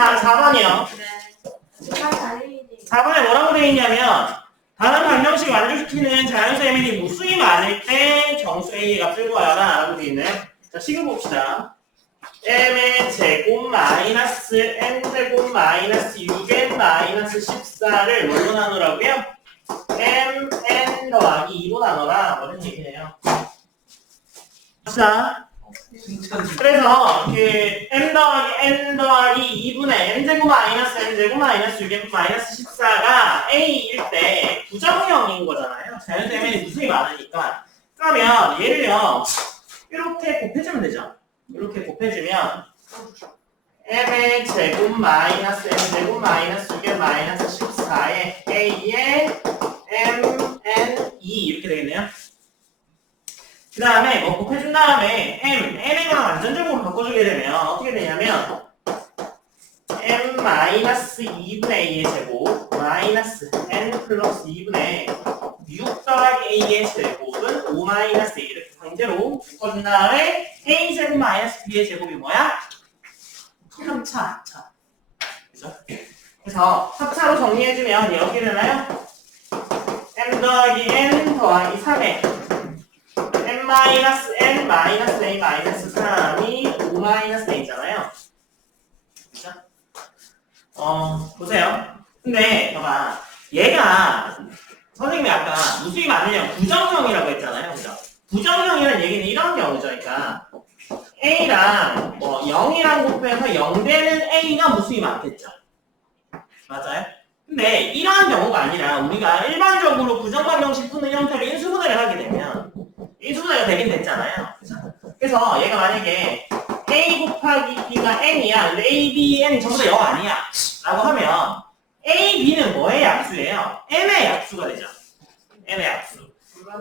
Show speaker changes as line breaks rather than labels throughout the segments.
자, 4번이요.
네.
4번에 뭐라고 되어 있냐면 다른 방정식 만족시키는 자연수 mn이 무수히 많을 때 정수 a의 값을 구하라 라고 되어 있네요. 자, 식을 봅시다. mn 제곱 마이너스 n 제곱 마이너스 6n 마이너스 14를 뭘로 나누라고요? mn 더하기 2로 나눠라 이런 얘기네요. 자, 그래서 그 m 더하기 n 더하기 2분의 n 제곱 마이너스 n 제곱 마이너스 6n 마이너스 14가 a일 때 부정형인 거잖아요. 자연수 mn이 무수히 많으니까. 그러면 얘를요 이렇게 곱해주면 되죠. 이렇게 곱해주면 m의 제곱 마이너스 n 제곱 마이너스 6n 마이너스 14의 a의 m n 2 이렇게 되겠네요. 그 다음에 뭐 곱해준 다음에 m, n에랑 완전적으로 바꿔주게 되면 어떻게 되냐면 m 마이너스 2분의 a의 제곱 마이너스 n 플러스 2분의 6 더하기 a의 제곱은 5 마이너스 a 이렇게 강제로 바꿔준 다음에 a 제곱 마이너스 b의 제곱이 뭐야? 3차 합차 그죠? 그래서 합차로 정리해주면 이렇게 되나요? m 더하기 n 더하기 3의 n 마이너스 n 마이너스 a 마이너스 3이 5 마이너스 a잖아요. 그죠? 어 보세요. 근데 봐봐 얘가 선생님이 아까 무수히 많으냐 부정형이라고 했잖아요. 그죠? 부정형이라는 얘기는 이런 경우죠. 그러니까 a랑 뭐 0이랑 곱해서 0 되는 a가 무수히 많겠죠. 맞아요? 근데 이러한 경우가 아니라 우리가 일반적으로 부정방정식 푸는 형태로 인수분해를 하게 되면 인수분해가 되긴 됐잖아요. 그래서 얘가 만약에 a 곱하기 b가 n이야. 근데 a, b, n 전부 다 0 아니야. 라고 하면 a, b는 뭐의 약수예요? n의 약수가 되죠. n의 약수.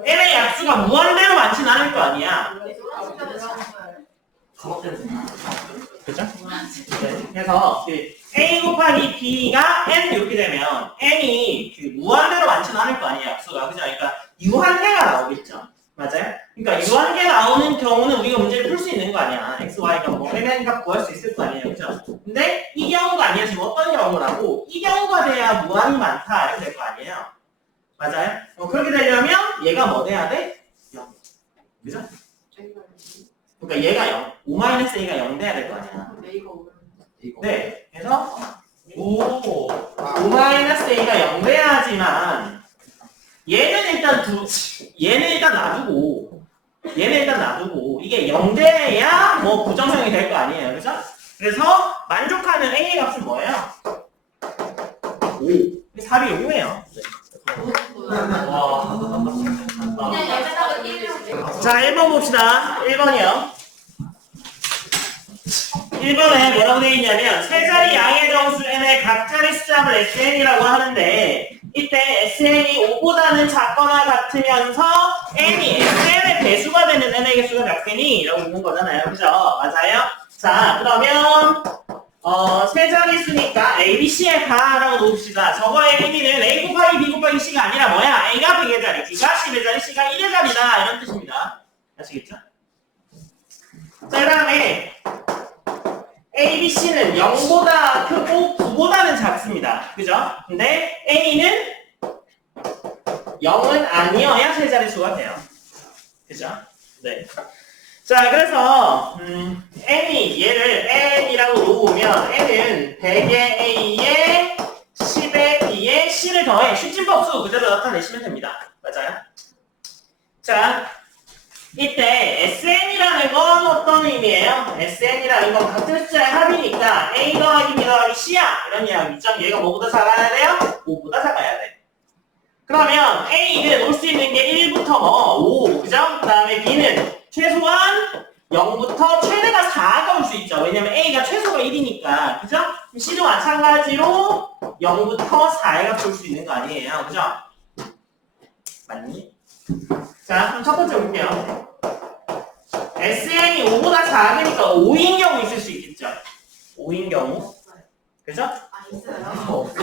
n의 약수가 무한대로 많진 않을 거 아니야. 그죠? 네. 그래서 그 a 곱하기 b가 n 이렇게 되면 n이 그 무한대로 많지는 않을 거 아니에요 약수가 그죠? 그러니까 유한계가 나오겠죠 맞아요? 그러니까 유한계 나오는 경우는 우리가 문제를 풀 수 있는 거 아니야. X, y가 뭐 mn 값 구할 수 있을 거 아니에요. 그죠? 근데 이 경우가 아니라 지금 어떤 경우라고? 이 경우가 돼야 무한이 많다 이렇게 될 거 아니에요. 맞아요? 어, 그렇게 되려면 얘가 뭐 돼야 돼? 0 그죠? 그러니까 얘가 0 5-a가 0 돼야 될 거 아니야. 네, 그래서 5, 5-a가 0 돼야지만 얘는 일단 두, 얘는 일단 놔두고 얘는 일단 놔두고 이게 0 돼야 뭐 부정형이 될 거 아니에요, 그죠? 그래서 만족하는 a 값은 뭐예요? 5. 4이 5예요. 와. 자, 1번 봅시다. 1번이요. 1번에 뭐라고 되어 있냐면 세 자리 양의 정수 n의 각자리 숫자를 sn이라고 하는데 이때 sn이 5보다는 작거나 같으면서 n이 sn의 배수가 되는 n의 개수가 몇 개니? 라고 묻는 거잖아요. 그죠? 맞아요? 자 그러면 어, 세 자리 수니까 a, b, c에 가라고 놓읍시다. 저거의 의미는 a 곱하기 b 곱하기 c가 아니라 뭐야? a가 100의 자리, b가 10의 자리, c가 1의 자리다. 이런 뜻입니다. 아시겠죠? 자, 그 다음에 A, B, C는 0보다 크고 9보다는 작습니다. 그죠? 근데 A는 0은 아니어야 세 자릿수가 돼요. 그죠? 네. 자, 그래서 음, N이 얘를 N이라고 놓으면 N은 100의 A에 10의 B에 C를 더해 슈침법수 그대로 나타내시면 됩니다. 맞아요? 자, 이때 SN이라는 건 어떤 의미예요? SN이라는 건 같은 숫자의 합이니까 A 더하기 B 더하기 C야 이런 이야기죠. 얘가 뭐보다 작아야 돼요? 5보다 작아야 돼. 그러면 A는 올 수 있는 게 1부터 뭐 5, 그죠? 그 다음에 B는 최소한 0부터 최대가 4가 올 수 있죠. 왜냐면 A가 최소가 1이니까, 그죠? C도 마찬가지로 0부터 4의 값올수 있는 거 아니에요, 그죠? 맞니? 자, 그럼 첫 번째 볼게요. SN이 5보다 작으니까 5인 경우 있을 수 있겠죠? 5인 경우. 그죠?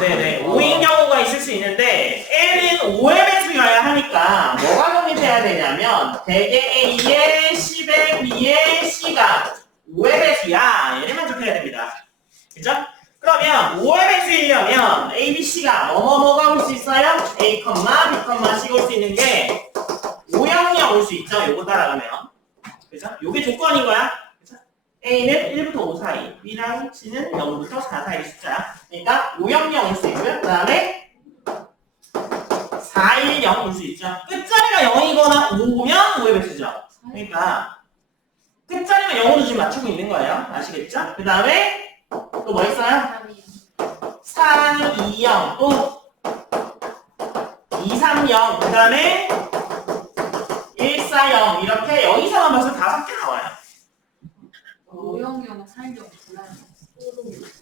네네. 5인 경우가 있을 수 있는데, N은 5의 배수여야 하니까, 뭐가 정립해야 되냐면, 100의 A에 10의 B에 C가 5의 배수야. 얘를 만족해야 됩니다. 그죠? 그러면 5의 배수이려면 A, B, C가 뭐뭐뭐가 올 수 있어요? A, B, C가 올수 있는 게 500올수 있죠. 요거 따라가면. 그죠? 요게 조건인 거야. A는 1부터 5 사이, B랑 C는 0부터 4 사이 숫자야. 그러니까 500올수 있고요. 그 다음에 410 올 수 있죠. 끝자리가 0이거나 5면 5의 배수죠. 그러니까 끝자리만 0으로 지금 맞추고 있는 거예요. 아시겠죠? 그 다음에 또 뭐 있어요? 3, 2, 0, 또 2, 3, 0, 그 다음에 1, 4, 0 이렇게 여기서만 벌써 다섯 개 나와요.
오영영은 사일영 분할.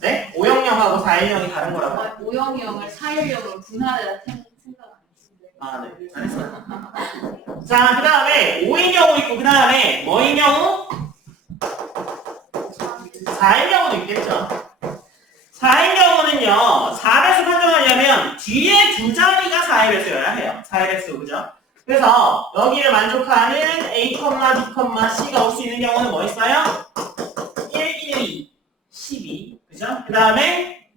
네? 500하고 410이 다른 거라고?
아, 오영영을 사일영으로 분할해야 생- 생각 안 했는데.
아, 네. 잘했어요. 자, 그 다음에 5인 경우 있고, 그 다음에 뭐인 경우? 4인 경우도 있겠죠. 4인 경우는요, 4배수 판정하려면 뒤에 두 자리가 4의 배수여야 해요. 4의 배수, 그죠? 그래서 여기를 만족하는 A, B, C가 올 수 있는 경우는 뭐 있어요? 1, 1, 2, 12, 그죠? 그 다음에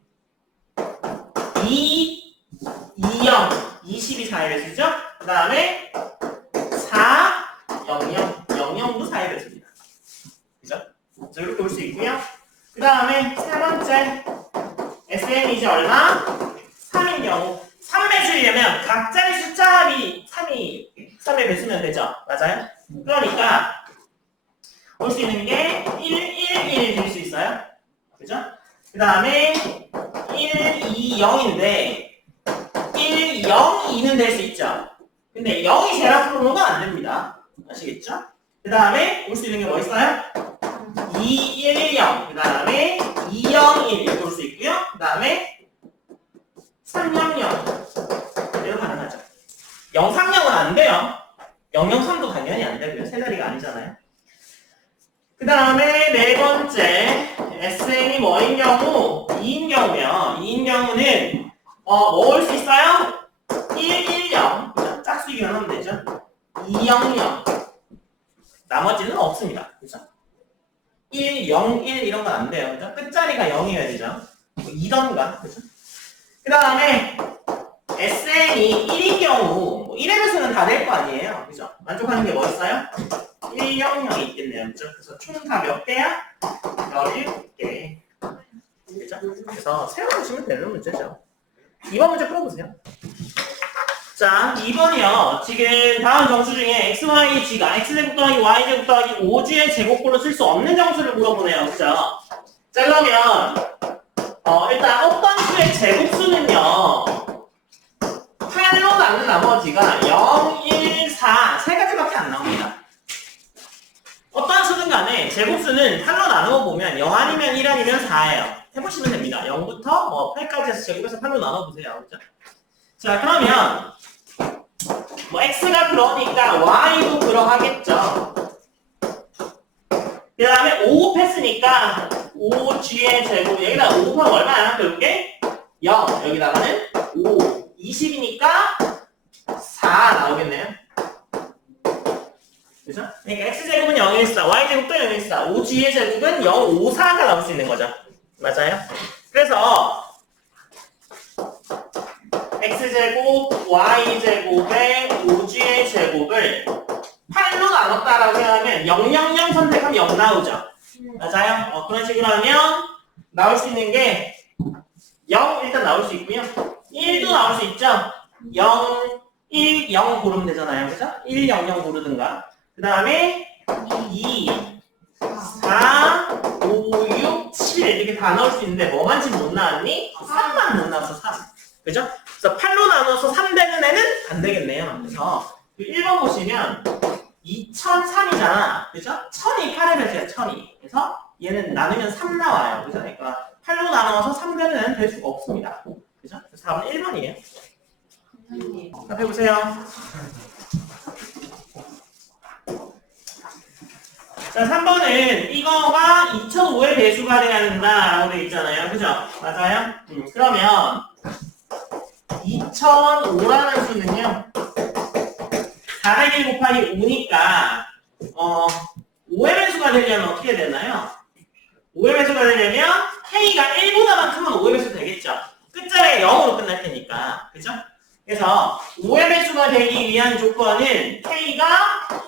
2, 2, 0, 22 4의 배수죠? 그 다음에 4, 0, 0, 0, 0도 4의 배수입니다. 그죠? 자, 이렇게 올 수 있고요. 그 다음에 세 번째 SN이 이제 얼마? 3인 경우 3배수이려면 각자의 숫자 합이 3이 3의 배수면 되죠? 맞아요? 그러니까 올 수 있는 게 1, 1, 1될수 있어요. 그죠? 그 다음에 1, 2, 0인데 1, 0, 2는 될 수 있죠. 근데 0이 제일 앞으로 오는 건안 됩니다. 아시겠죠? 그 다음에 올 수 있는 게 뭐 있어요? 2, 1, 0. 그 다음에 2, 0, 1 이렇게 올 수 있고요. 그 다음에 3, 0, 0. 이거 가능하죠. 0, 3, 0은 안 돼요. 0, 0, 3도 당연히 안 되고요. 세 자리가 아니잖아요. 그 다음에 네 번째 SN이 뭐인 경우 2인 경우면 2인 경우는 어, 뭐 올 수 있어요? 1, 1, 0. 그죠? 짝수기만 하면 되죠. 2, 0, 0. 나머지는 없습니다. 그죠? 1, 0, 1 이런 건 안 돼요. 그죠? 끝자리가 0이어야 되죠. 뭐 2던가. 그죠? 그 다음에 SN이 1인 경우 뭐 1의 배수는 다 될 거 아니에요. 그죠? 만족하는 게 뭐 있어요? 1, 0, 0이 있겠네요. 그죠? 그래서 총 다 몇 개야? 17개. 그죠? 그래서 세워보시면 되는 문제죠. 2번 문제 풀어보세요. 자, 2번이요. 지금 다음 정수 중에 x, y, g가 x제곱 더하기 y제곱 더하기 5g의 제곱꼴로 쓸 수 없는 정수를 물어보네요. 그죠? 자, 그러면 어, 일단 어떤 수의 제곱수는요. 8로 나눈 나머지가 0, 1, 4, 세 가지밖에 안 나옵니다. 어떤 수든 간에 제곱수는 8로 나누어 보면 0 아니면 1 아니면 4예요. 해보시면 됩니다. 0부터 뭐 8까지 해서 제곱해서 8로 나눠보세요. 그죠? 자, 그러면 뭐 x가 그러니까 y도 그러하겠죠. 그 다음에 5 곱했으니까 5g의 제곱 여기다 5 곱하면 얼마야? 결국에 0 여기다가는 5 20이니까 4 나오겠네요. 그죠? 그러니까 x제곱은 0일사 y제곱도 0일사 5g의 제곱은 0, 5, 4가 나올 수 있는 거죠. 맞아요? 그래서 x제곱, y제곱의 5g의 제곱을 8로 나눴다라고 하면 0, 0, 0 선택하면 0 나오죠. 맞아요? 어, 그런 식으로 하면 나올 수 있는 게 0 일단 나올 수 있고요. 1도 나올 수 있죠. 0, 1, 0 고르면 되잖아요. 그죠? 1, 0, 0 고르든가. 그 다음에 2, 4, 5, 6, 7 이렇게 다 나올 수 있는데 뭐만 지금 못 나왔니? 3만 못 나왔어 3. 그죠? 그래서 8로 나눠서 3 되는 애는 안 되겠네요. 그래서 그 1번 보시면 2003이잖아. 그죠? 1000이 8의 배수야 1000이. 그래서 얘는 나누면 3 나와요. 그죠? 그러니까 8로 나눠서 3 되는 애는 될 수가 없습니다. 그죠? 그래서 답은 1번이에요.
선생님.
답해보세요. 자, 3번은 이거가 2005의 배수가 돼야 된다라고 되어 있잖아요. 그죠? 맞아요? 음, 그러면 2005라는 수는요. 401 곱하기 5니까 어, 5의 배수가 되려면 어떻게 되나요? 5의 배수가 되려면 K가 1보다만 크면 끝날 테니까. 그죠? 그래서 5의 배수가 되기 위한 조건은 K가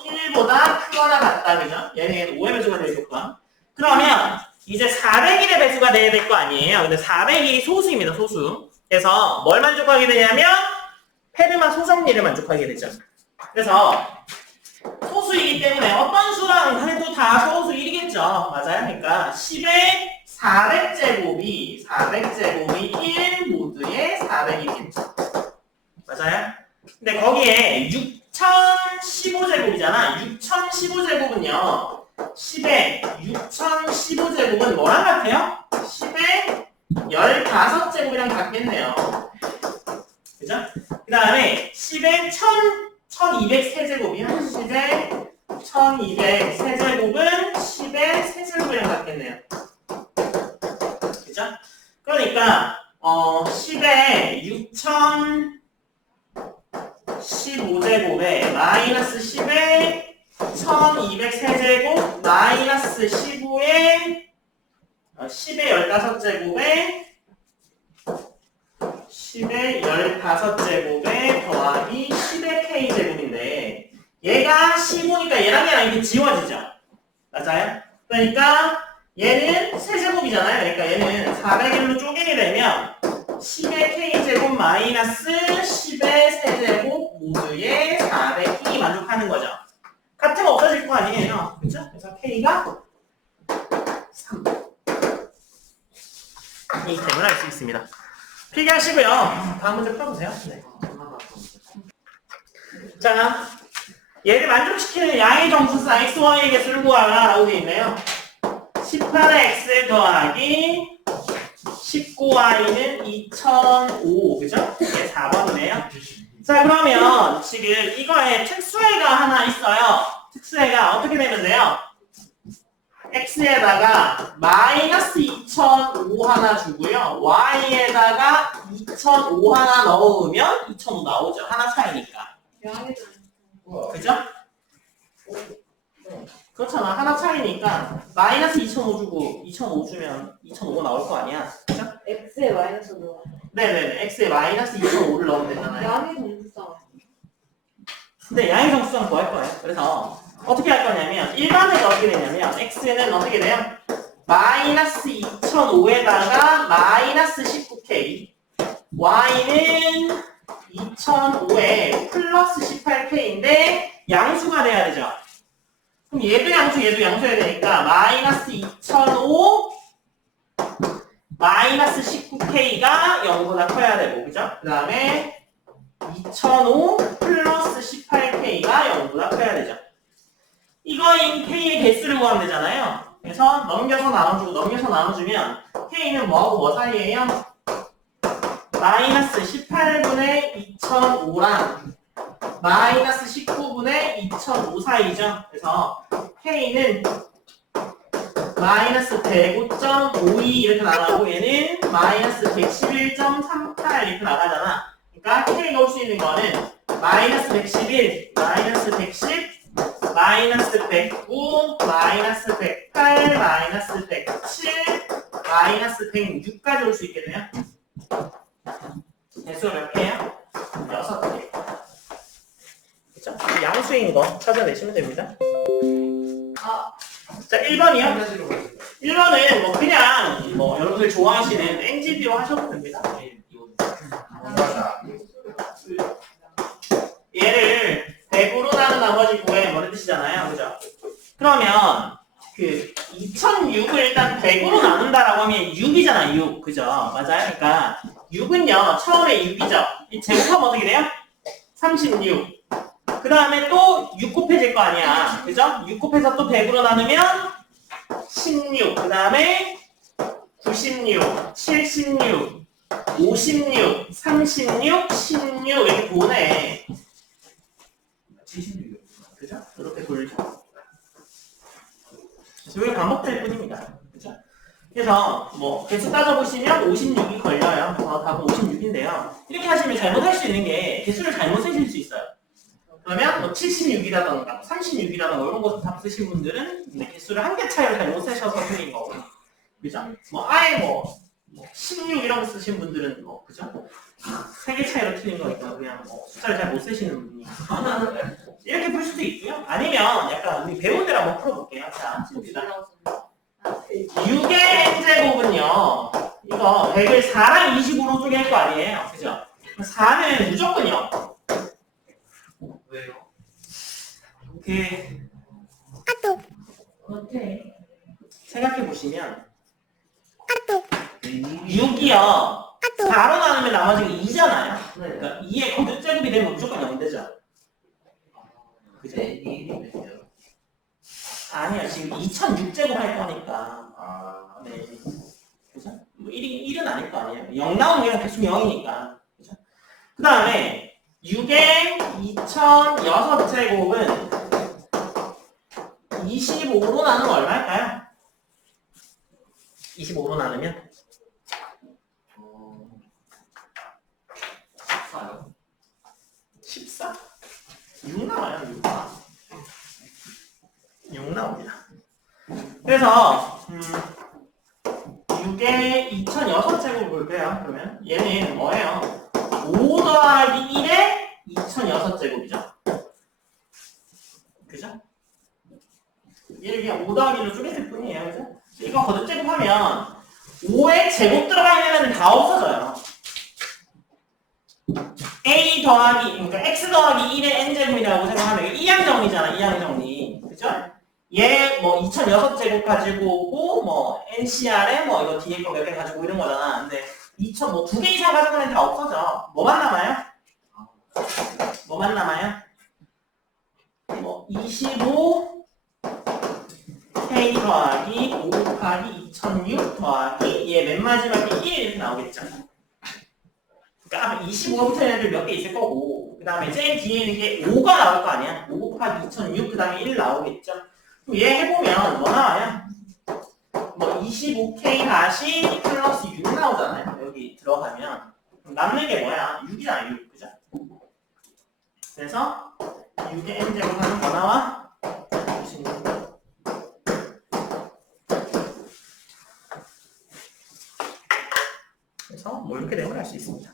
1보다 크거나 같다. 그죠? 5의 배수가 될 조건. 그러면 이제 401의 배수가 돼야 될 거 아니에요. 근데 401이 소수입니다. 소수. 그래서 뭘 만족하게 되냐면 페르마 소성리를 만족하게 되죠. 그래서 소수이기 때문에 어떤 수랑 해도 다 소수 1이겠죠. 맞아요. 그러니까 10의 400제곱이 400제곱이 1 모두의 400이겠죠. 맞아요. 근데 거기에 6015제곱이잖아. 6015제곱은요. 10의 6015제곱은 뭐랑 같아요? 10의 15제곱이랑 같겠네요. 그죠? 그 다음에 10의 1000, 1200세제곱이요. 10의 1200세제곱은 10의 세제곱이랑 같겠네요. 그죠? 그러니까 어 10의 6000 15제곱에 마이너스 10의 1200세제곱 마이너스 15의 10의 15제곱에 10의 15제곱에 더하기 10의 k제곱인데 얘가 15니까 얘랑 얘랑 이렇게 지워지죠? 맞아요? 그러니까 얘는 세제곱이잖아요. 그러니까 얘는 401로 쪼개게 되면 10의 k제곱 마이너스 10의 세제곱 모두의 400이 만족하는 거죠. 같은 거 아니에요. 그렇죠? 그래서 k가 3. 이 셈을 알수 있습니다. 필기하시고요. 다음 문제 풀어보세요. 네. 자, 얘를 만족시키는 양의 정수사 x, y의 개수를 구하라 라고 되어 있네요. 18의 x 더하기 19y는 2005 그죠? 이게 4번이네요. 자 그러면 지금 이거에 특수해가 하나 있어요. 특수해가 어떻게 되면 돼요? x에다가 마이너스 2005 하나 주고요. y에다가 2005 하나 넣으면 2005 나오죠. 하나 차이니까. 그죠? 그렇잖아. 하나 차이니까 마이너스 2005 주고 2005 주면 2005 나올 거 아니야. 그죠?
X에 마이너스 넣어.
네네. x에 마이너스 2005를 넣으면 되잖아요.
양이 동수상.
근데 양의 정수는 구할 거예요. 그래서 어떻게 할 거냐면 일반적으로 어떻게 되냐면 x는 어떻게 돼요? 마이너스 2005에다가 마이너스 19k y는 2005에 플러스 18k인데 양수가 돼야 되죠. 그럼 얘도 양수 얘도 양수여야 되니까 마이너스 2005 마이너스 19k가 0보다 커야 되고 그죠? 그 다음에 2005 플러스 18k가 0보다 커야 되죠. 이거인 k의 개수를 구하면 되잖아요. 그래서 넘겨서 나눠주고 넘겨서 나눠주면 k는 뭐하고 뭐 사이에요? 마이너스 18분의 2005랑 마이너스 19분의 2005 사이죠. 그래서 k는 마이너스 105.52 이렇게 나가고 얘는 마이너스 111.38 이렇게 나가잖아. 그러니까 K가 올수 있는 거는 마이너스 111, 마이너스 110, 마이너스 109, 마이너스 108, 마이너스 107, 마이너스 106까지 올 수 있겠네요. 개수가 몇 개예요? 6개. 그쵸? 양수인 거 찾아내시면 됩니다.
아,
자, 1번이요. 1번은 뭐 그냥 뭐 여러분들 좋아하시는 NGB로 하셔도 됩니다. 얘를 100으로 나눈 나머지 9에 뭐를 뜻이잖아요. 그죠? 그러면 그 2006을 일단 100으로 나눈다라고 하면 6이잖아, 6. 그죠? 그러니까 6은요, 처음에 6이죠. 이 제곱하면 어떻게 돼요? 36. 그 다음에 또 6 곱해질 거 아니야. 그죠? 6 곱해서 또 100으로 나누면 16. 그 다음에 96, 76, 56, 36, 16 이렇게 보내.
76이요.
그죠? 이렇게 돌죠. 이게 반복될 뿐입니다. 그죠? 그래서 뭐 개수 따져보시면 56이 걸려요. 그래서 답은 56인데요. 이렇게 하시면 잘못할 수 있는 게 개수를 잘못 세실 수 있어요. 그러면 뭐 76이라던가 36이라던가 이런 것을 답 쓰신 분들은 근데 개수를 한 개 차이로 잘못 세셔서 틀린 거고. 그죠? 뭐 아예 뭐16 이런 거 쓰신 분들은 뭐 그죠? 세개 차이로 틀린 거니까 그냥 뭐 숫자를 잘 못 쓰시는 분이 이렇게 풀 수도 있고요. 아니면 약간 우리 배운 대로 한번 풀어볼게요. 자, 봅시다. 6의 n제곱은요. 이거 100을 4랑 20으로 쪼갤 거 아니에요. 그죠? 4는 무조건 0.
왜요?
그
어때?
생각해 보시면
네.
6이요. 4로 나누면 나머지가 2잖아요.
네.
그러니까 2의 거듭제곱이 되면 무조건 0 되죠. 그죠?
네, 1이면요.
아니요. 지금 2006제곱 할 거니까.
아,
네. 그죠? 뭐 1이, 1은 아닐 거 아니에요. 0 나오면 그냥 대충 0이니까. 그죠? 그 다음에 6의 2006제곱은 25로 나누면 얼마일까요? 25로 나누면?
어, 14요?
14? 6 나와요, 6. 6 나옵니다. 그래서, 음, 6의 2006제곱 볼게요, 그러면. 얘는 뭐예요? 5 더하기 1의 2006제곱이죠. 그죠? 얘를 그냥 5 더하기로 쪼개질 뿐이에요, 그죠? 이거 거듭 제곱하면 5의 제곱 들어가 있는 애는 다 없어져요. a 더하기 그러니까 x 더하기 1의 n제곱이라고 생각하면 이게 이항정리잖아 이항정리 그죠? 얘뭐 2006제곱 가지고 오고 뭐 NCR에 뭐 이거 뒤에 거 몇 개 가지고 이런 거잖아. 근데 2000 뭐 두 개 이상 가져가는 다 없어져. 뭐만 남아요? 뭐만 남아요? 뭐 25 k 더하기 5 곱하기 2006 더하기 얘 맨 마지막에 1 이렇게 나오겠죠. 그러니까 25부터 애들 몇 개 있을 거고 그 다음에 제일 뒤에 있는 게 5가 나올 거 아니야? 5 곱하기 2006 그 다음에 1 나오겠죠 얘 해보면 뭐 나와요? 뭐 25k 다시 플러스 6 나오잖아요 여기 들어가면 그럼 남는 게 뭐야? 6이잖아 6 그죠? 그래서 6의 n제곱 하면 뭐 나와? 26. 그래서 뭐 이렇게 되면 할수 있습니다